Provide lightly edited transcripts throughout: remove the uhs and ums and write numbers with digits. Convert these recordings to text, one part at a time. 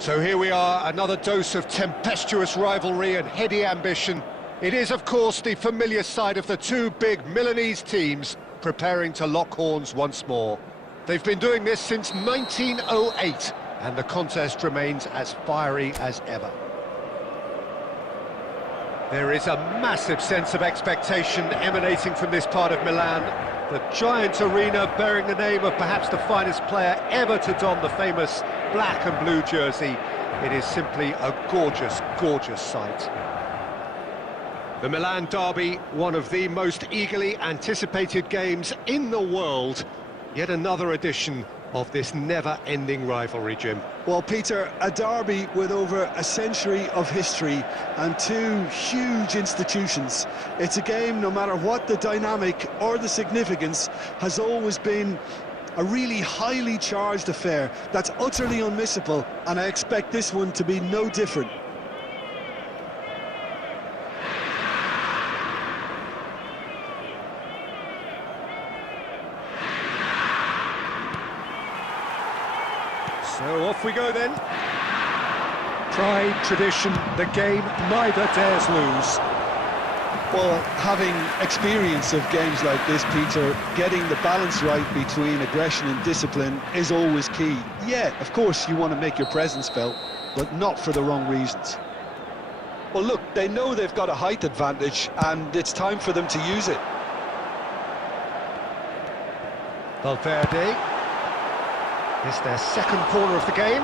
So here we are, another dose of tempestuous rivalry and heady ambition. It is, of course, the familiar side of the two big Milanese teams preparing to lock horns once more. They've been doing this since 1908, and the contest remains as fiery as ever. There is a massive sense of expectation emanating from this part of Milan. The giant arena bearing the name of perhaps the finest player ever to don the famous black and blue jersey. It is simply a gorgeous, gorgeous sight. The Milan derby, one of the most eagerly anticipated games in the world. Yet another edition of this never-ending rivalry, Jim. Well, Peter, a derby with over a century of history and two huge institutions. It's a game, no matter what the dynamic or the significance, has always been a really highly charged affair that's utterly unmissable, and I expect this one to be no different. So off we go then. Pride, tradition, the game neither dares lose. Well, having experience of games like this, Peter, getting the balance right between aggression and discipline is always key. Yeah, of course you want to make your presence felt, but not for the wrong reasons. Well, look, they know they've got a height advantage, and it's time for them to use it. Valverde. It's their second corner of the game.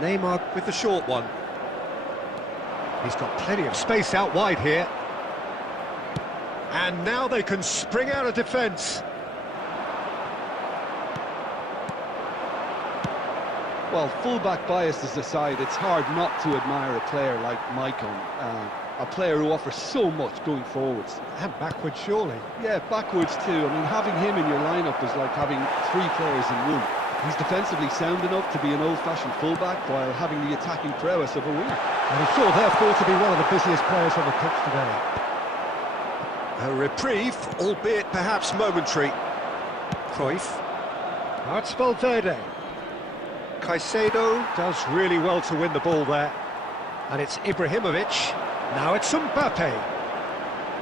Neymar with the short one. He's got plenty of space out wide here. And now they can spring out of defence. Well, full-back biases aside, it's hard not to admire a player like Maicon, a player who offers so much going forwards. And backwards, surely. Yeah, backwards too. I mean, having him in your lineup is like having three players in one. He's defensively sound enough to be an old-fashioned full-back while having the attacking prowess of a winger. And he's sure, therefore, to be one of the busiest players on the pitch today. A reprieve, albeit perhaps momentary. Cruyff. Now it's Valverde. Caicedo does really well to win the ball there. And it's Ibrahimović. Now it's Mbappe.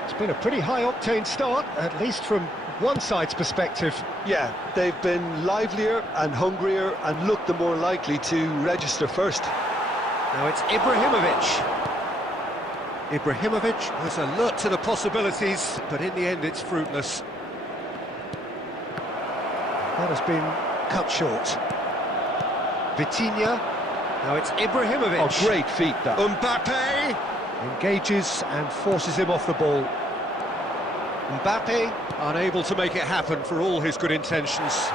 It's been a pretty high-octane start, at least from one side's perspective. Yeah, they've been livelier and hungrier and looked the more likely to register first. Now it's Ibrahimović. Ibrahimović was alert to the possibilities, but in the end it's fruitless. That has been cut short. Vitinha. Now it's Ibrahimović. Oh, great feat, that. Mbappe engages and forces him off the ball. Mbappe unable to make it happen for all his good intentions.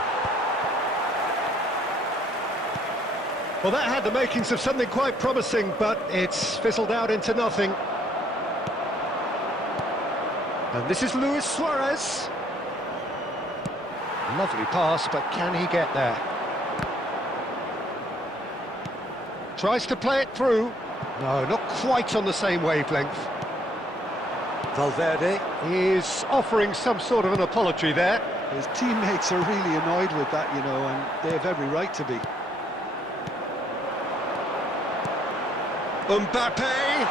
Well, that had the makings of something quite promising, but it's fizzled out into nothing. And this is Luis Suarez. Lovely pass, but can he get there? Tries to play it through. No, not quite on the same wavelength. Valverde is offering some sort of an apology there. His teammates are really annoyed with that, you know, and they have every right to be. Mbappe!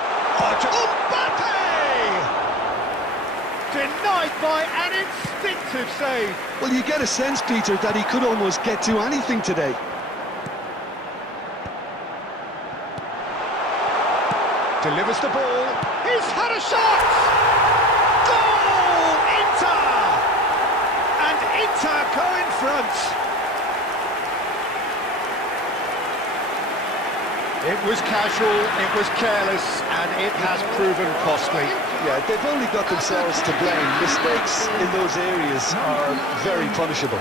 Mbappe! Denied by an instinctive save. Well, you get a sense, Peter, that he could almost get to anything today. Delivers the ball. He's had a shot! Goal! Inter! And Inter go in front. It was casual, it was careless, and it has proven costly. Yeah, they've only got themselves to blame. Mistakes in those areas are very punishable.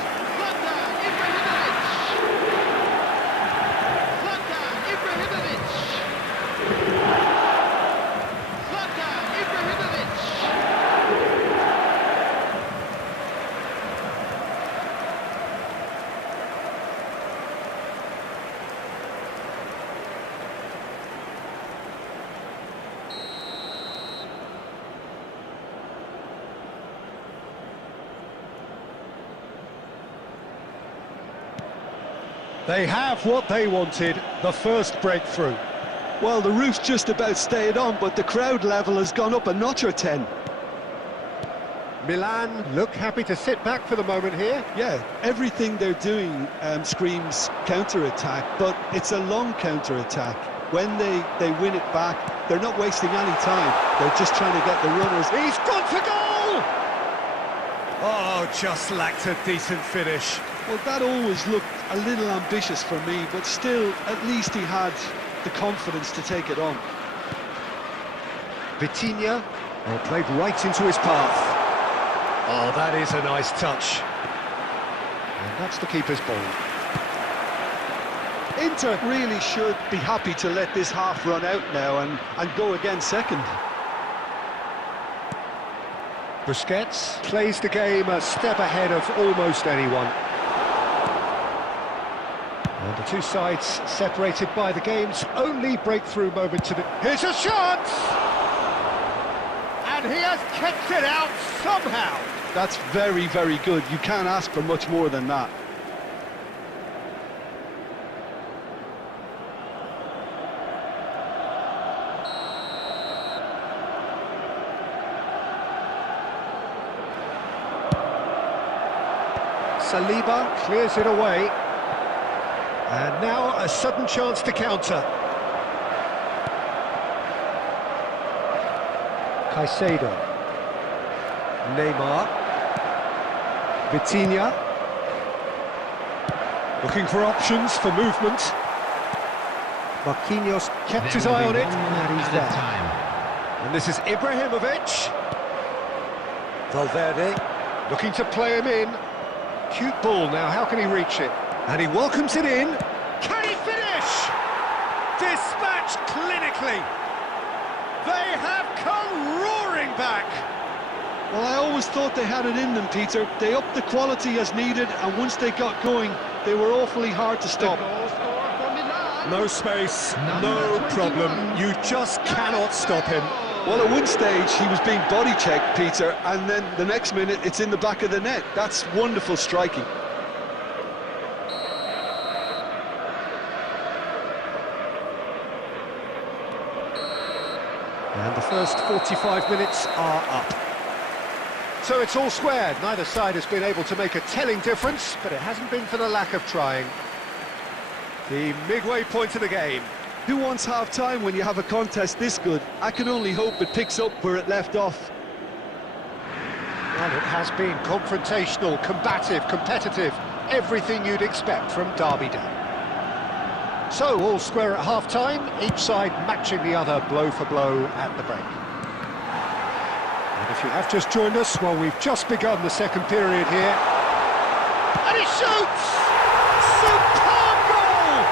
They have what they wanted, the first breakthrough. Well, the roof's just about stayed on, but the crowd level has gone up a notch or 10. Milan look happy to sit back for the moment here. Yeah, everything they're doing screams counter-attack, but it's a long counter-attack. When they win it back, they're not wasting any time. They're just trying to get the runners. He's gone for goal! Oh, just lacked a decent finish. Well, that always looked a little ambitious for me, but still, at least he had the confidence to take it on. Vitinha, played right into his path. Oh, that is a nice touch. And that's the keeper's ball. Inter really should be happy to let this half run out now and go again second. Busquets plays the game a step ahead of almost anyone. And the two sides separated by the game's only breakthrough moment to the... Here's a shot! And he has kept it out somehow. That's very, very good. You can't ask for much more than that. Saliba clears it away. And now a sudden chance to counter. Caicedo. Neymar. Vitinha. Looking for options for movement. Marquinhos kept his eye on it, and he's there. And this is Ibrahimović. Valverde looking to play him in. Cute ball now, how can he reach it? And he welcomes it in. Can he finish? Dispatched clinically. They have come roaring back. Well, I always thought they had it in them, Peter. They upped the quality as needed, and once they got going, they were awfully hard to stop. No space, no problem. You just cannot stop him. Well, at one stage, he was being body-checked, Peter, and then the next minute, it's in the back of the net. That's wonderful striking. And the first 45 minutes are up. So it's all squared. Neither side has been able to make a telling difference, but it hasn't been for the lack of trying. The midway point of the game. Who wants half-time when you have a contest this good? I can only hope it picks up where it left off. And it has been confrontational, combative, competitive, everything you'd expect from Derby Day. So, all square at half-time, each side matching the other blow for blow at the break. And if you have just joined us, well, we've just begun the second period here. And he shoots! Superb goal!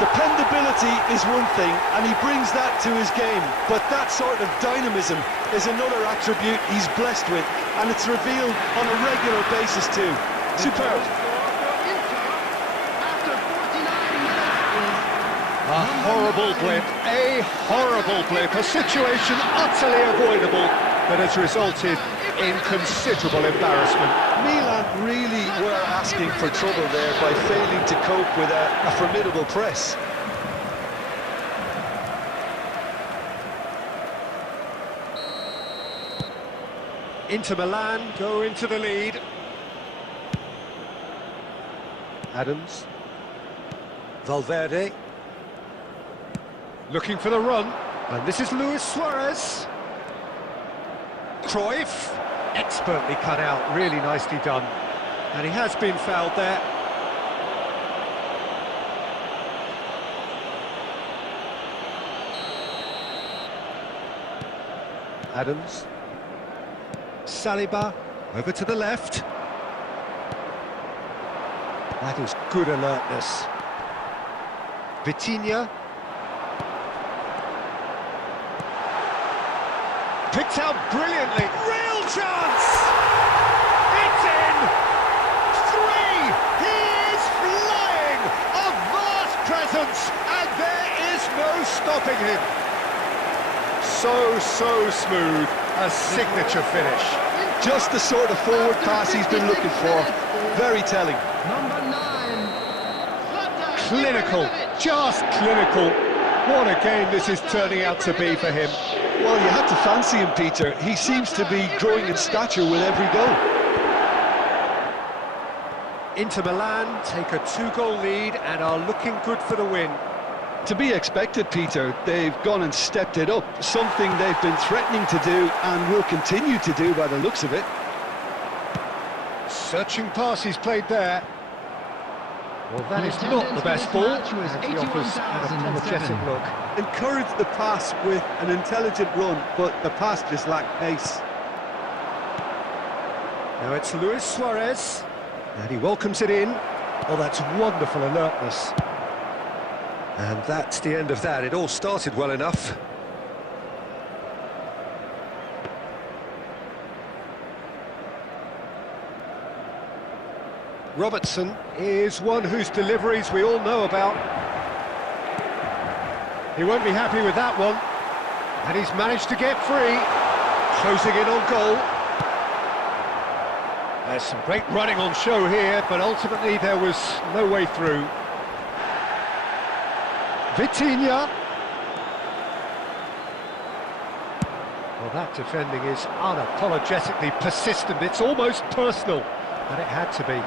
Dependability is one thing, and he brings that to his game, but that sort of dynamism is another attribute he's blessed with, and it's revealed on a regular basis too. Superb. A horrible blip, a situation utterly avoidable that has resulted in considerable embarrassment. Milan really were asking for trouble there by failing to cope with a formidable press. Inter Milan go into the lead. Adams. Valverde. Looking for the run. And this is Luis Suarez. Cruyff. Expertly cut out, really nicely done. And he has been fouled there. Adams. Saliba, over to the left. That is good alertness. Vitinha. Picked out brilliantly. Real chance! It's in! 3! He is flying! A vast presence, and there is no stopping him. So smooth. A signature finish. Just the sort of forward pass he's been looking for. Very telling. Number 9, Clinical, just clinical. What a game this is turning out to be for him. Well, you had to fancy him, Peter. He seems to be growing in stature with every goal. Inter Milan take a 2-goal lead and are looking good for the win. To be expected, Peter. They've gone and stepped it up, something they've been threatening to do and will continue to do by the looks of it. Searching pass he's played there. Well, that is not the best ball, and he offers an apologetic look. Encouraged the pass with an intelligent run, but the pass just lacked pace. Now it's Luis Suarez, and he welcomes it in. Oh, that's wonderful alertness. And that's the end of that. It all started well enough. Robertson is one whose deliveries we all know about. He won't be happy with that one. And he's managed to get free. Closing in on goal. There's some great running on show here, but ultimately there was no way through. Vitinha. Well, that defending is unapologetically persistent. It's almost personal, and it had to be.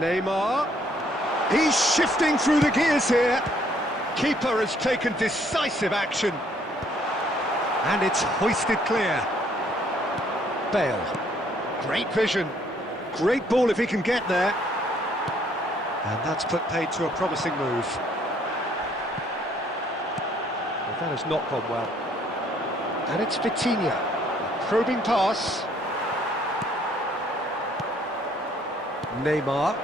Neymar. He's shifting through the gears here. Keeper has taken decisive action. And it's hoisted clear. Bale. Great vision. Great ball if he can get there. And that's put paid to a promising move. Well, that has not gone well. And it's Vitinha. A probing pass. Neymar.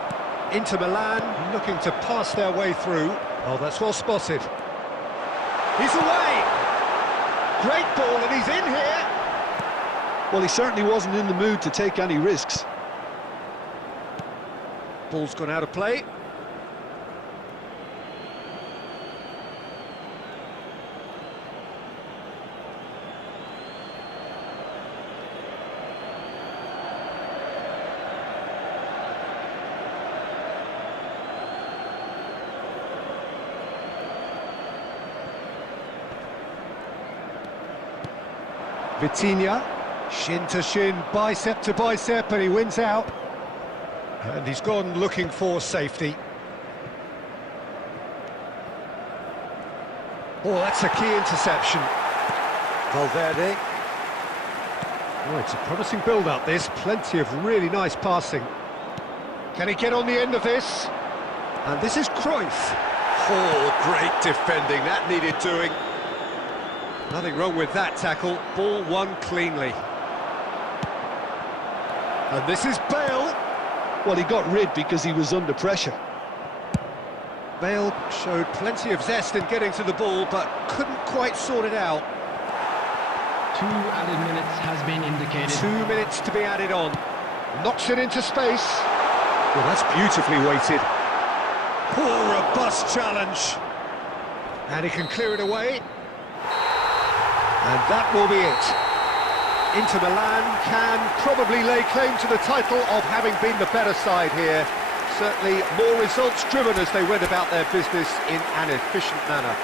Inter Milan looking to pass their way through. Oh, that's well spotted. He's away! Great ball, and he's in here! Well, he certainly wasn't in the mood to take any risks. Ball's gone out of play. Vitinha, shin to shin, bicep to bicep, and he wins out. And he's gone looking for safety. Oh, that's a key interception. Valverde. Oh, it's a promising build-up, this. Plenty of really nice passing. Can he get on the end of this? And this is Cruyff. Oh, great defending. That needed doing. Nothing wrong with that tackle. Ball won cleanly. And this is Bale. Well, he got rid because he was under pressure. Bale showed plenty of zest in getting to the ball, but couldn't quite sort it out. 2 added minutes has been indicated. 2 minutes to be added on. Knocks it into space. Well, that's beautifully weighted. Poor, robust challenge. And he can clear it away. And that will be it. Inter Milan can probably lay claim to the title of having been the better side here. Certainly more results driven as they went about their business in an efficient manner.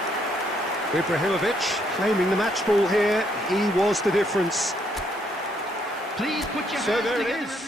Ibrahimović claiming the match ball here. He was the difference. Please put your So hands there it together. is.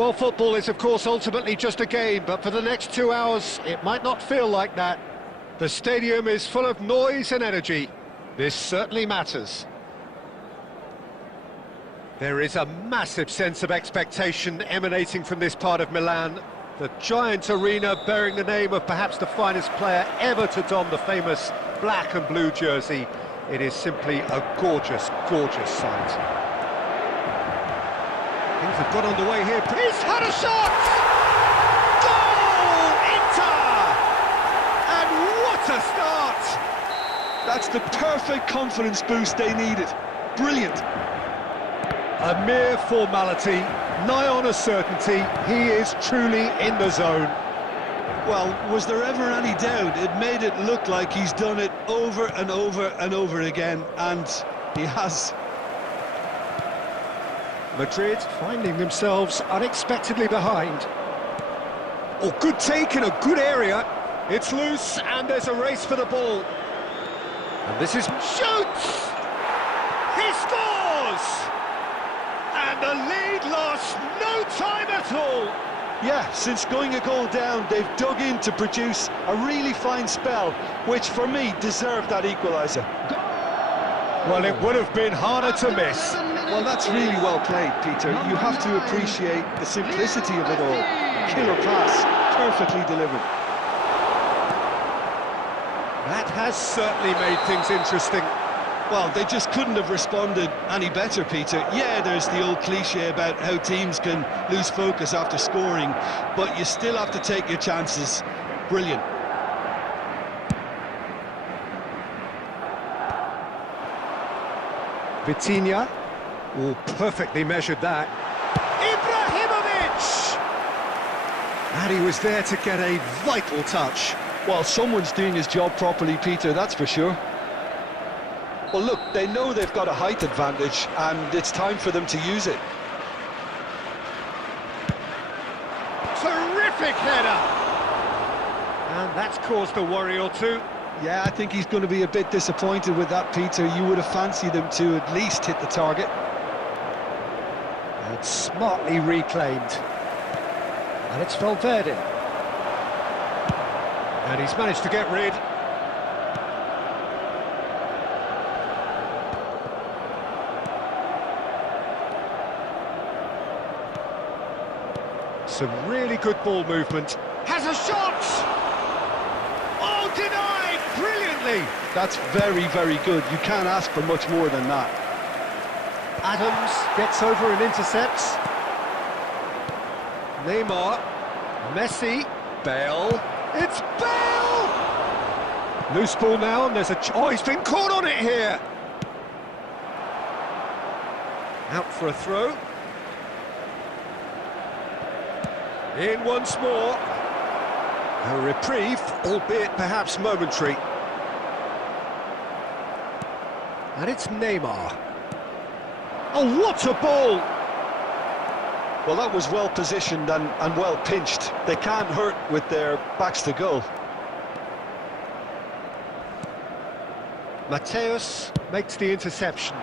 Well, football is, of course, ultimately just a game, but for the next 2 hours, it might not feel like that. The stadium is full of noise and energy. This certainly matters. There is a massive sense of expectation emanating from this part of Milan. The giant arena bearing the name of perhaps the finest player ever to don the famous black and blue jersey. It is simply a gorgeous, gorgeous sight. Things have got underway here. He's had a shot! Goal! Inter! And what a start! That's the perfect confidence boost they needed. Brilliant. A mere formality, nigh on a certainty. He is truly in the zone. Well, was there ever any doubt? It made it look like he's done it over and over and over again, and he has. Madrid finding themselves unexpectedly behind. Oh, good take in a good area. It's loose, and there's a race for the ball. And this is... shoots! He scores! And the lead lost no time at all. Yeah, since going a goal down, they've dug in to produce a really fine spell, which for me deserved that equaliser. Well, it would have been harder to miss. Well, that's really well played, Peter. You have to appreciate the simplicity of it all. Killer pass, perfectly delivered. That has certainly made things interesting. Well, they just couldn't have responded any better, Peter. Yeah, there's the old cliche about how teams can lose focus after scoring, but you still have to take your chances. Brilliant. Vitinha. Oh, perfectly measured that. Ibrahimović! And he was there to get a vital touch. Well, someone's doing his job properly, Peter, that's for sure. Well, look, they know they've got a height advantage, and it's time for them to use it. Terrific header! And that's caused a worry or two. Yeah, I think he's going to be a bit disappointed with that, Peter. You would have fancied them to at least hit the target. And smartly reclaimed. And it's Valverde. And he's managed to get rid. Some really good ball movement. Has a shot! Oh, denied! Brilliantly! That's very, very good. You can't ask for much more than that. Adams gets over and intercepts. Neymar. Messi. Bale. It's Bale! Loose ball now, and there's a... oh, he's been caught on it here! Out for a throw. In once more. A reprieve, albeit perhaps momentary. And it's Neymar. Oh, what a ball! Well, that was well positioned and well pinched. They can't hurt with their backs to goal. Mateus makes the interception.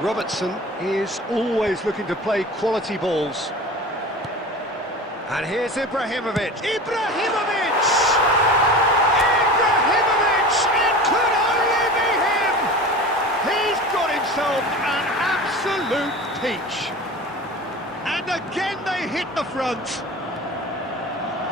Robertson is always looking to play quality balls. And here's Ibrahimović. Ibrahimović! Ibrahimović! It could only be him! He's got himself an absolute peach. And again they hit the front.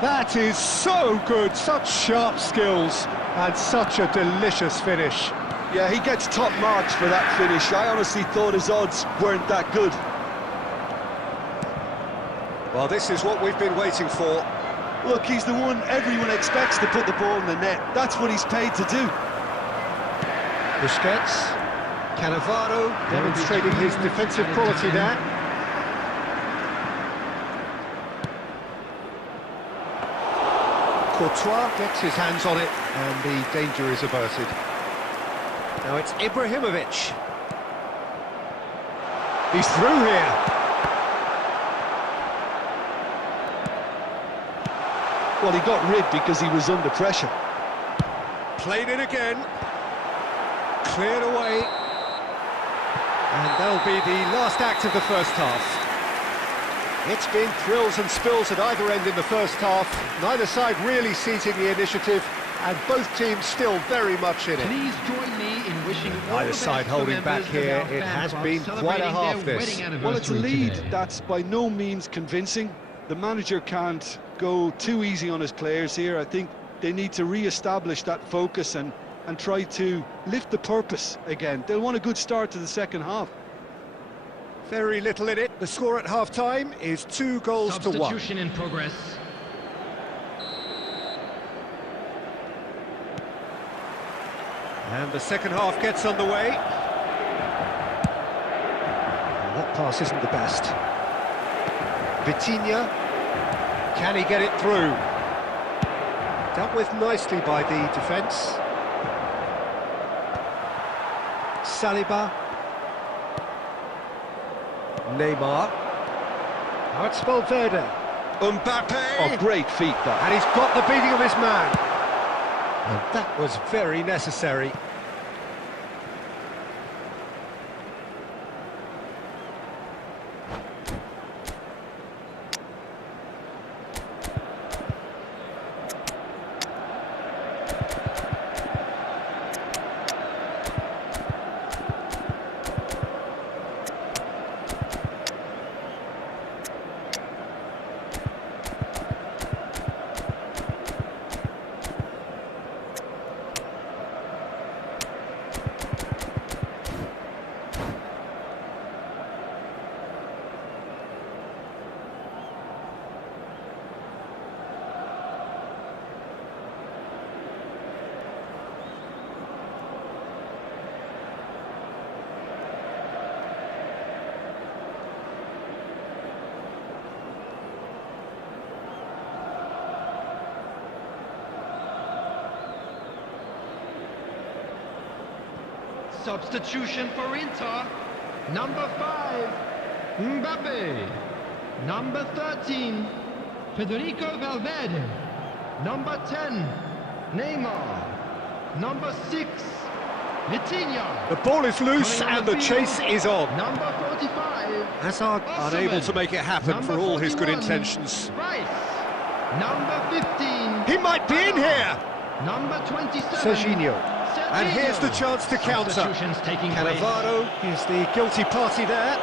That is so good, such sharp skills, and such a delicious finish. Yeah, he gets top marks for that finish. I honestly thought his odds weren't that good. Well, this is what we've been waiting for. Look, he's the one everyone expects to put the ball in the net. That's what he's paid to do. Busquets, Cannavaro demonstrating his defensive quality there. Courtois gets his hands on it, and the danger is averted. Now it's Ibrahimović. He's through here. Well, he got rid because he was under pressure. Played it again. Cleared away. And that'll be the last act of the first half. It's been thrills and spills at either end in the first half. Neither side really seizing the initiative, and both teams still very much in it. Please join me in wishing all Neither the side best holding for back members here. of our It fan has club been quite a celebrating half, their this. wedding Well, it's a anniversary lead today. that's by no means convincing. The manager can't go too easy on his players here. I think they need to re-establish that focus and try to lift the purpose again. They'll want a good start to the second half. Very little in it. The score at half-time is 2 goals to 1. Substitution in progress. And the second half gets underway. And that pass isn't the best. Vitinha, can he get it through? Dealt with nicely by the defence. Saliba. Neymar. Now it's Valverde. Mbappe. Oh, great feat, that. And he's got the beating of his man. And that was very necessary. Substitution for Inter. Number 5, Mbappe. Number 13, Federico Valverde. Number 10, Neymar. Number 6, Vitinha. The ball is loose and the chase is on. Number 45, Hazard unable to make it happen for all his good intentions. Rice. Number 15, He might be in here! number 27, Serginho. And here's the chance to counter. Substitutions taking place. Cannavaro is the guilty party there.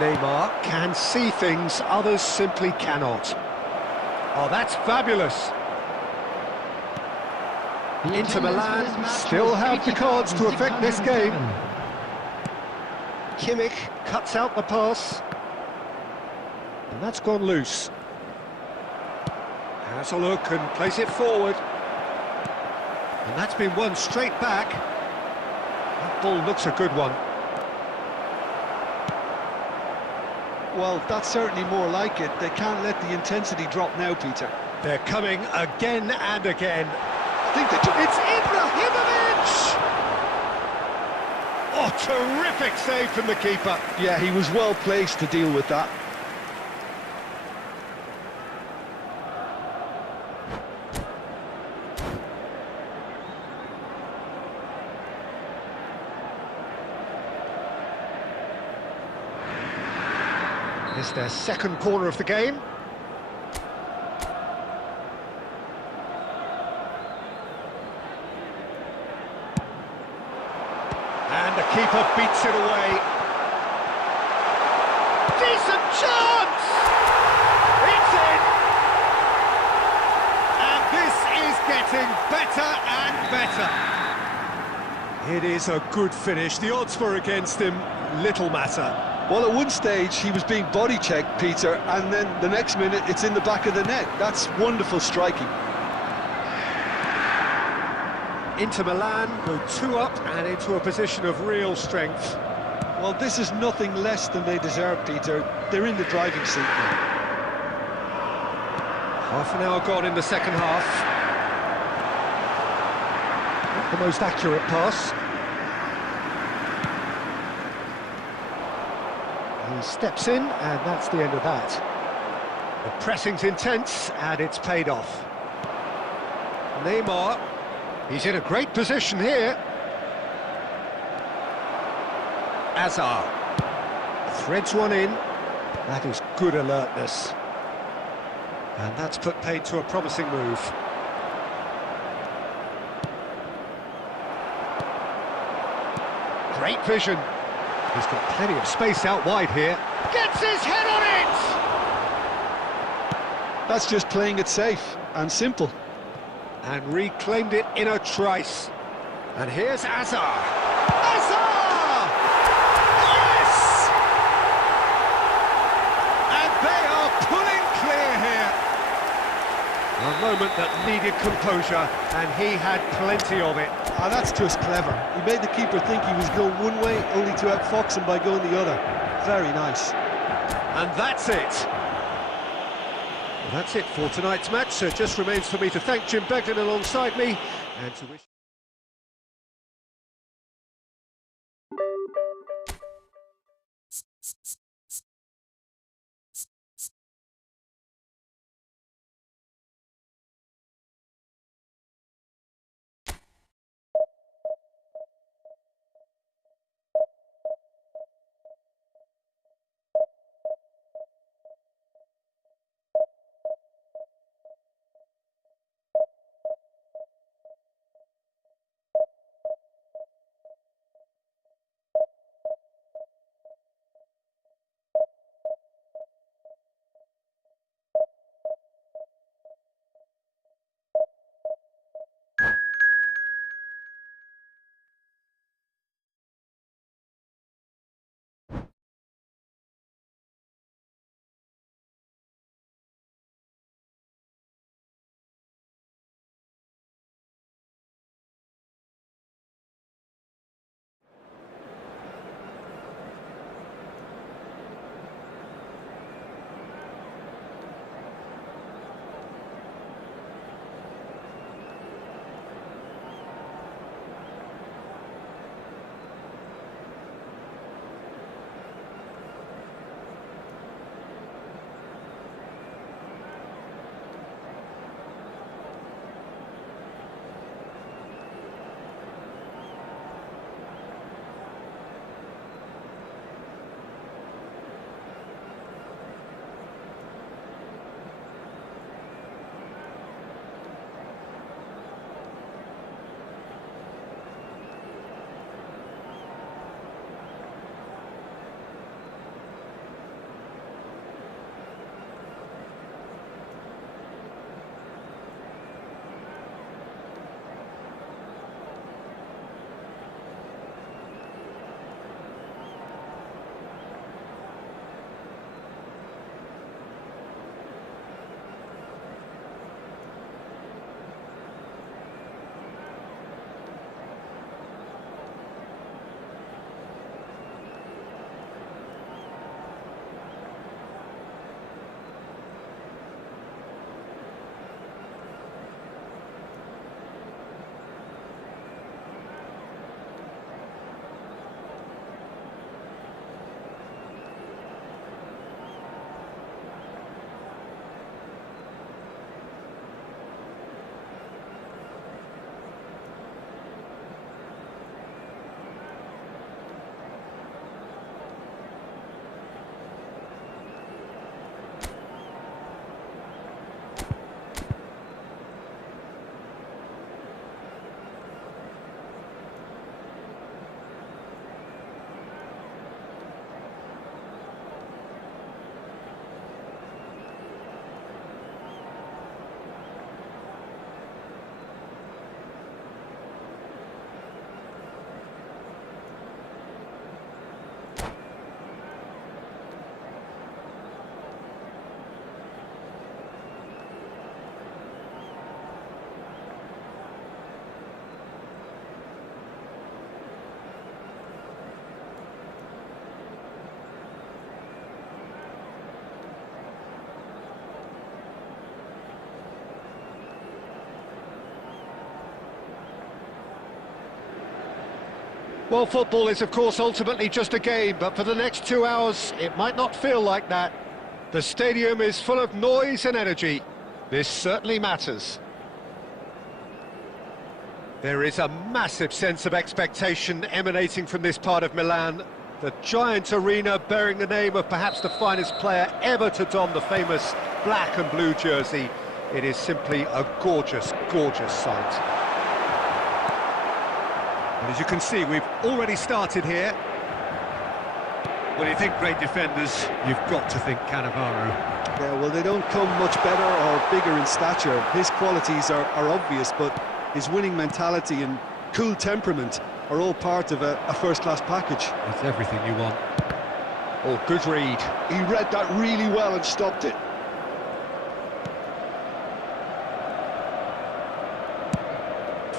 Neymar can see things others simply cannot. Oh, that's fabulous. Inter Milan still have the cards to affect this game. Kimmich cuts out the pass. And that's gone loose. Has a look and plays it forward. And that's been won straight back. That ball looks a good one. Well, that's certainly more like it. They can't let the intensity drop now, Peter. They're coming again and again. I think they It's Ibrahimović! Oh, terrific save from the keeper. Yeah, he was well placed to deal with that. It's their second corner of the game. And the keeper beats it away. Decent chance! It's in! And this is getting better and better. It is a good finish. The odds were against him, little matter. Well, at one stage, he was being body-checked, Peter, and then the next minute, it's in the back of the net. That's wonderful striking. Inter Milan go 2 up and into a position of real strength. Well, this is nothing less than they deserve, Peter. They're in the driving seat now. Half an hour gone in the second half. Not the most accurate pass. He steps in, and that's the end of that. The pressing's intense, and it's paid off. Neymar, he's in a great position here. Hazard threads one in. That is good alertness. And that's put paid to a promising move. Great vision. He's got plenty of space out wide here. Gets his head on it! That's just playing it safe and simple. And reclaimed it in a trice. And here's Hazard. Hazard! Yes! And they are pulling clear here. A moment that needed composure, and he had plenty of it. Ah, that's just clever. He made the keeper think he was going one way, only to outfox him by going the other. Very nice. And that's it. Well, that's it for tonight's match. So it just remains for me to thank Jim Beglin alongside me, and to wish... Well, football is, of course, ultimately just a game, but for the next 2 hours, it might not feel like that. The stadium is full of noise and energy. This certainly matters. There is a massive sense of expectation emanating from this part of Milan. The giant arena bearing the name of perhaps the finest player ever to don the famous black and blue jersey. It is simply a gorgeous, gorgeous sight. And as you can see, we've already started here. When you think great defenders, you've got to think Cannavaro. Yeah, well, they don't come much better or bigger in stature. His qualities are obvious, but his winning mentality and cool temperament are all part of a first-class package. It's everything you want. Oh, good read. He read that really well and stopped it.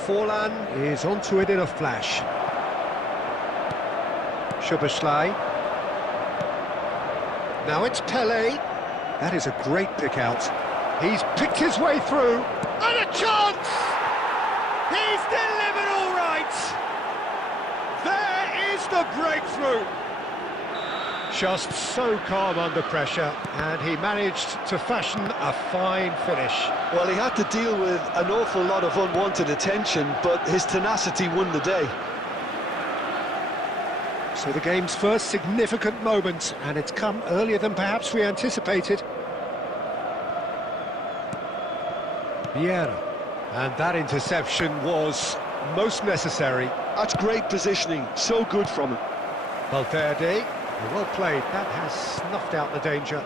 Forlan is onto it in a flash. Szoboszlai. Now it's Pele. That is a great pick out. He's picked his way through. And a chance! He's delivered all right! There is the breakthrough! Just so calm under pressure, and he managed to fashion a fine finish. Well, he had to deal with an awful lot of unwanted attention, but his tenacity won the day. So the game's first significant moment, and it's come earlier than perhaps we anticipated. Vieira. And that interception was most necessary. That's great positioning, so good from him. Valverde, well played, that has snuffed out the danger.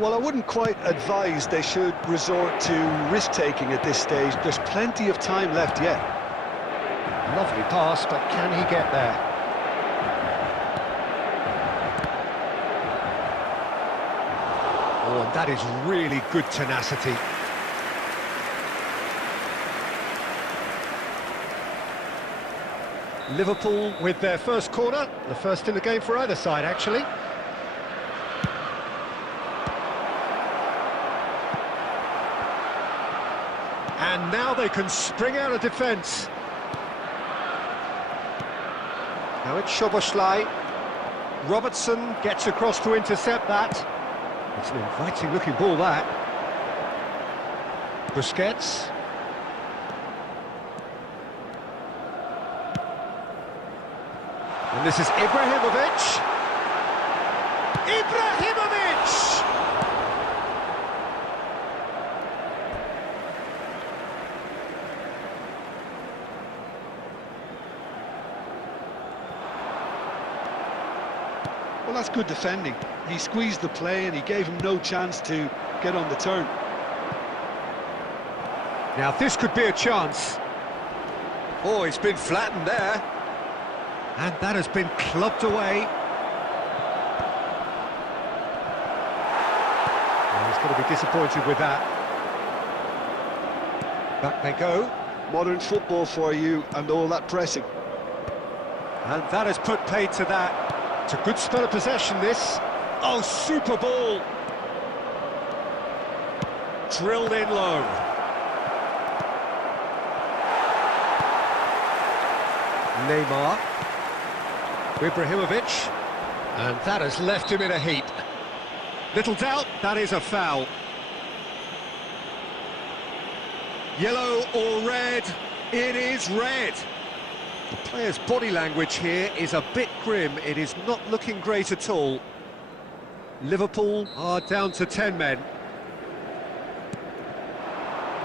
Well, I wouldn't quite advise they should resort to risk-taking at this stage. There's plenty of time left yet. Lovely pass, but can he get there? Oh, and that is really good tenacity. Liverpool with their first corner, the first in the game for either side, actually. And now they can spring out of defence. Now it's Szoboszlai. Robertson gets across to intercept that. It's an inviting-looking ball, that. Busquets. And this is Ibrahimović. Ibrahimović! Well, that's good defending. He squeezed the play and he gave him no chance to get on the turn. Now this could be a chance. Oh, he's been flattened there. And that has been clubbed away. Well, he's going to be disappointed with that. Back they go. Modern football for you and all that pressing. And that has put paid to that. It's a good spell of possession, this. Oh, super ball. Drilled in low. Neymar. Ibrahimović. And that has left him in a heap. Little doubt, that is a foul. Yellow or red? It is red. The player's body language here is a bit grim. It is not looking great at all. Liverpool are down to 10 men.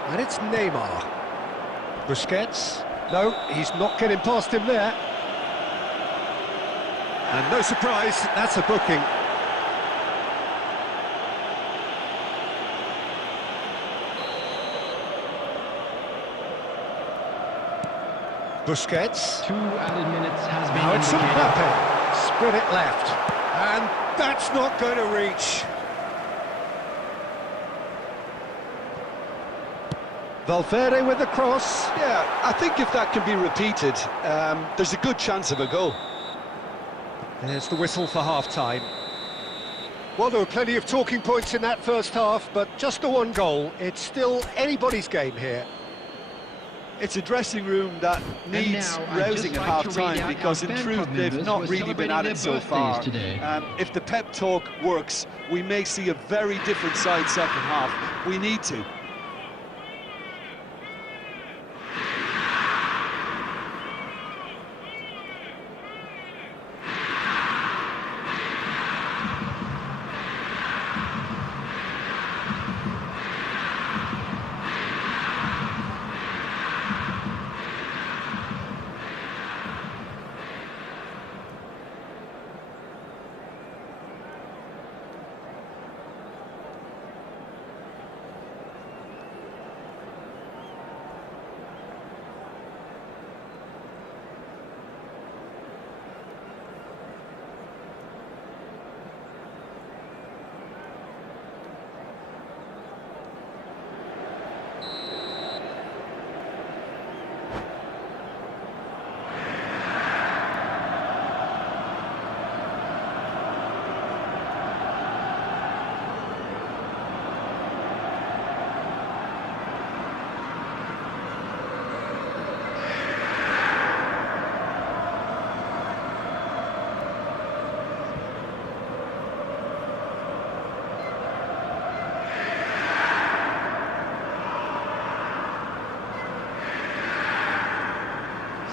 And it's Neymar. Busquets. No, he's not getting past him there. And no surprise, that's a booking. Busquets. 2 added minutes has been Now it's indicated. Mbappe. Spread it left. And that's not going to reach. Valverde with the cross. Yeah, I think if that can be repeated, there's a good chance of a goal. There's the whistle for half-time. Well, there were plenty of talking points in that first half, but just the one goal. It's still anybody's game here. It's a dressing room that needs rousing at half-time because, in truth, they've not really been at it so far. If the pep talk works, we may see a very different side second half. We need to.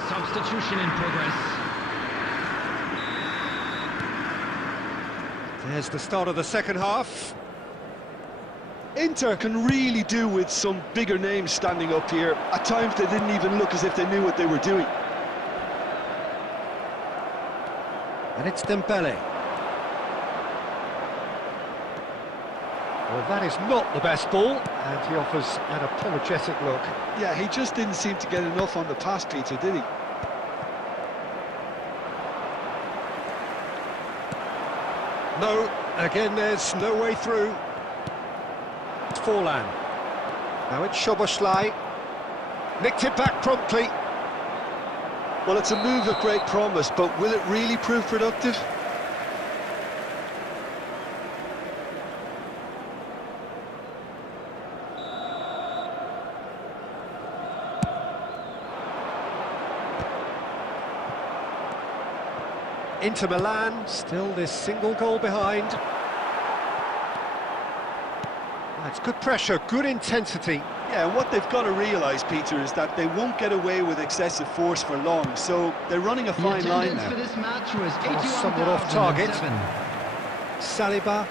Substitution in progress. There's the start of the second half. Inter can really do with some bigger names standing up here. At times they didn't even look as if they knew what they were doing. And it's Dembele. Well, that is not the best ball, and he offers an apologetic look. Yeah, he just didn't seem to get enough on the pass, Peter, did he? No, again there's no way through. It's Forlan. Now it's Szoboszlai. Nicked it back promptly. Well, it's a move of great promise, but will it really prove productive? Inter Milan, still this single goal behind. That's good pressure, good intensity. Yeah, and what they've got to realise, Peter, is that they won't get away with excessive force for long, so they're running a fine line now. For this match was Somewhat off target. 81,007. Saliba.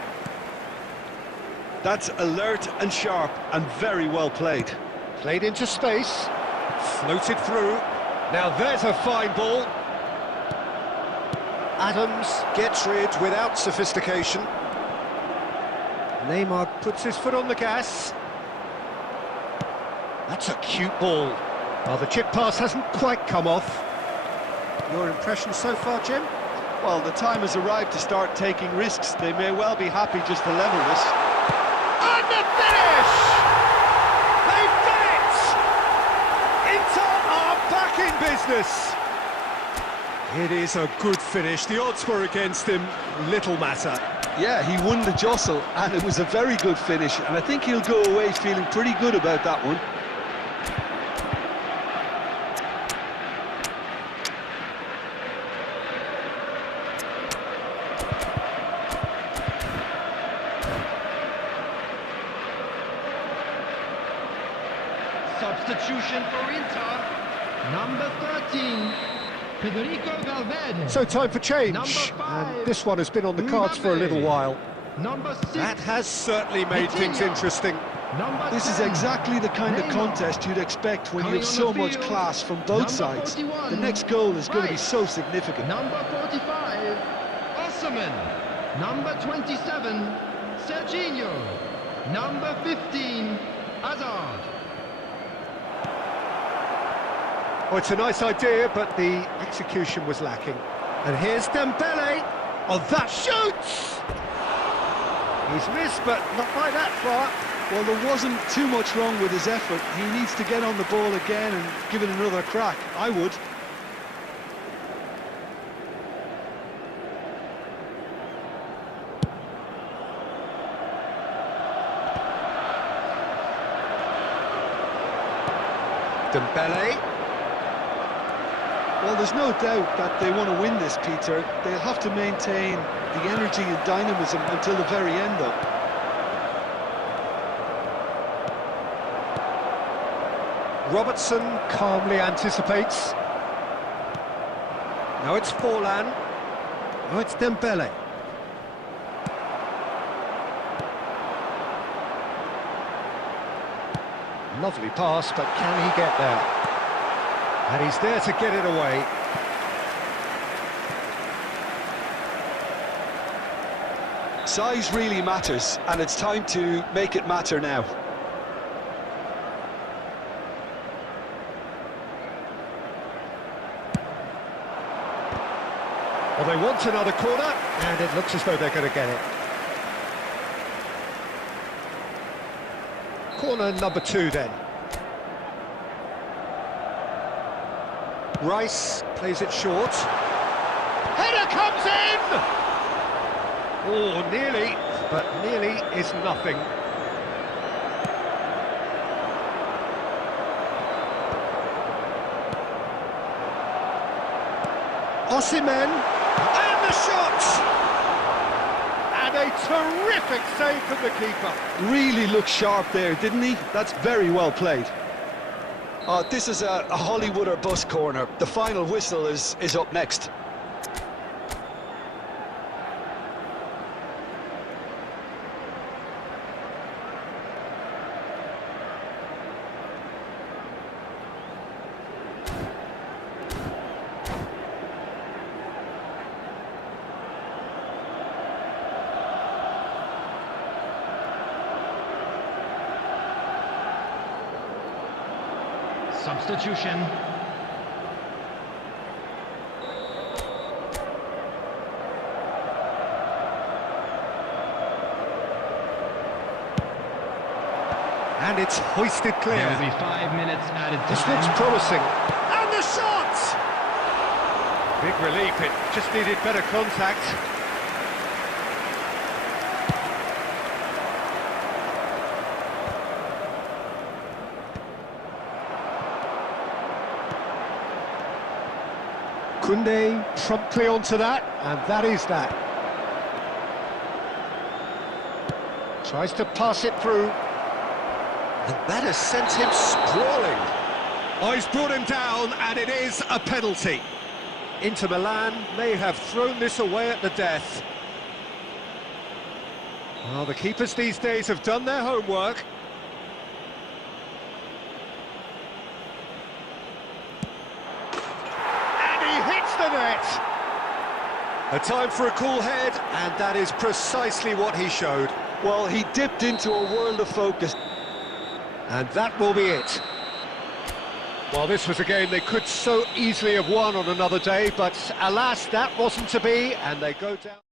That's alert and sharp and very well played. Played into space. Floated through. Now there's a fine ball. Adams gets rid without sophistication. Neymar puts his foot on the gas. That's a cute ball. Well, the chip pass hasn't quite come off. Your impression so far, Jim? Well, the time has arrived to start taking risks. They may well be happy just to level this. And the finish! They've done it! Inter are back in business. It is a good finish. The odds were against him. Little matter. Yeah, he won the jostle, and it was a very good finish, and I think he'll go away feeling pretty good about that one. Substitution for Inter. Number 13. Federico Valverde. So time for change, Number 5, and this one has been on the cards for a little while. Number 6. That has certainly made things Coutinho. interesting. Number This is 10, exactly the kind of Neymar. contest you'd expect when you Coming have on so the much field, class from both number sides. 41, The next goal is going to be Rice. so significant. Number 45, Osimhen. Number 27, Serginho. Number 15, Hazard. Oh, it's a nice idea, but the execution was lacking. And here's Dembele. Oh, that shoots! He's missed, but not by that far. Well, there wasn't too much wrong with his effort. He needs to get on the ball again and give it another crack. I would. Dembele. Well, there's no doubt that they want to win this, Peter. They'll have to maintain the energy and dynamism until the very end, though. Robertson calmly anticipates. Now it's Forlan. Now it's Dembele. Lovely pass, but can he get there? And he's there to get it away. Size really matters, and it's time to make it matter now. Well, they want another corner, and it looks as though they're going to get it. Corner number 2 then. Rice plays it short. Header comes in! Oh, nearly, but nearly is nothing. Osimhen, and the shot! And a terrific save from the keeper. Really looked sharp there, didn't he? That's very well played. This is a Hollywood or bust corner. The final whistle is up next. Substitution. And it's hoisted clear. There will be 5 minutes added time. This looks promising. And the shot! Big relief, it just needed better contact. Koundé promptly onto that, and that is that. Tries to pass it through. And that has sent him sprawling. Oh, he's brought him down, and it is a penalty. Inter Milan may have thrown this away at the death. Well, the keepers these days have done their homework. A time for a cool head, and that is precisely what he showed. Well, he dipped into a world of focus. And that will be it. Well, this was a game they could so easily have won on another day, but alas, that wasn't to be, and they go down.